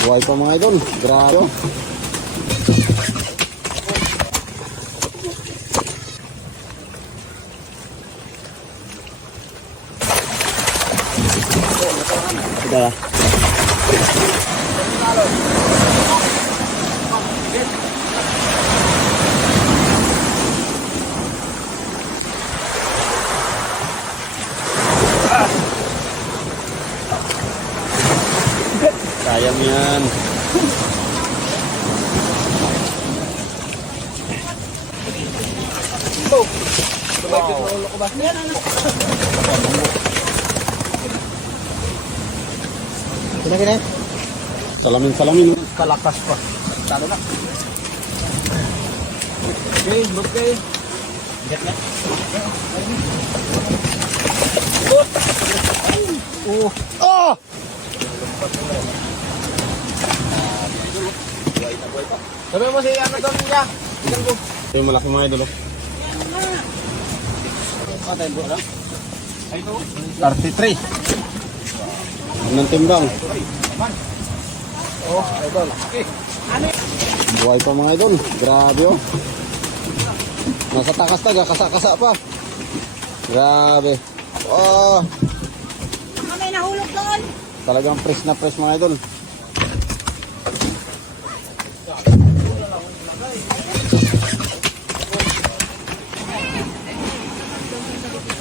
Buhay pa mga idol. Grabe. Sudah. Sayang yan. Kina. Salamin. Kalakas pa. Talo na. Okay, okay. Get na. Oh! Sabi mo si ano doon niya? Yung malaki mga idol. Patay bro lang. Ay ito. 33. Ng timbang. Oh, idol. Okay. Buhay pa mga idol. Grabe oh. Nasa takas taga, kasa-kasa pa. Grabe. Oh, May nahulog doon. talagang fresh na fresh mga idol.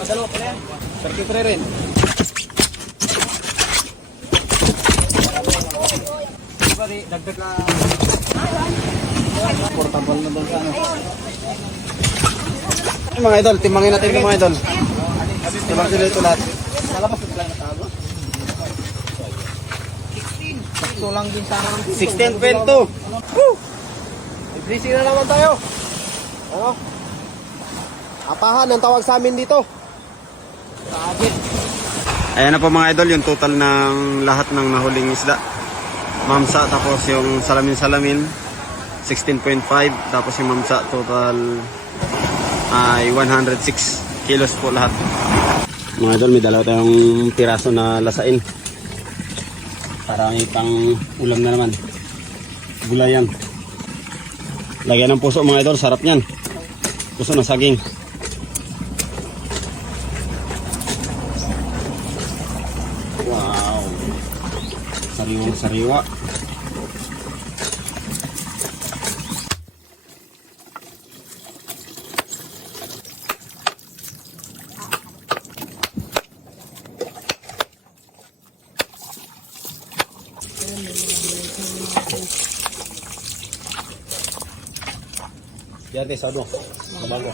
Padalo pa yan. 33 rin. Dagdag na. Portable na doon sa ano. Ay, mga idol, timangin natin ito mga idol. Timang sila ito lahat. Nalabas ito lang natago. 16. Sakto lang din sana ng 16.2. Busy na naman tayo. Ano? Apahan ang tawag sa amin dito. Sabit. Ayan na po mga idol, yung total ng lahat ng nahuling isda. Mamsa, tapos yung salamin-salamin 16.5, tapos yung mamsa total ay 106 kilos po lahat. Mga idol, may dalawa tayong piraso na lasain. Parang ipang ulam na naman. Gulayan. Lagyan ng puso mga idol, sarap niyan. Puso ng saging. Wow. Sariwang sariwa. Yan tayo sa ano, mabago.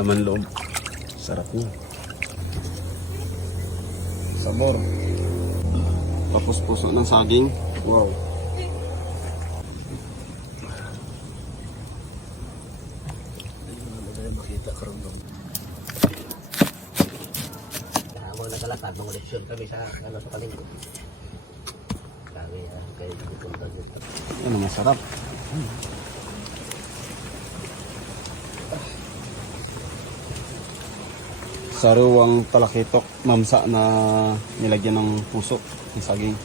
Laman loob. Sarap niya. Sabor. Papus-puso ng saging. Wow. Makita ka rin doon. Habang nakalatag, mga leksyon kami sa palengke. Kami kayo pupunta dito. Yan ang masarap. Sariwang talakitok, mamsa na nilagyan ng puso ng saging.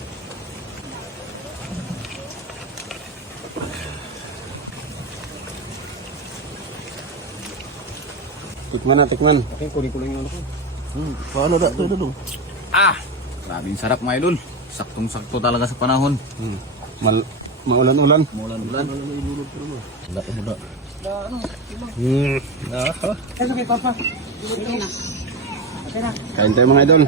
Tikman na, tikman. Okay, kunin yung ano ko. Paano da? Ito dong. Grabing sarap mga idol. Saktong-sakto talaga sa panahon. Maulan-ulan. Mulan-mulan. Wala. Kain tayo mga idol.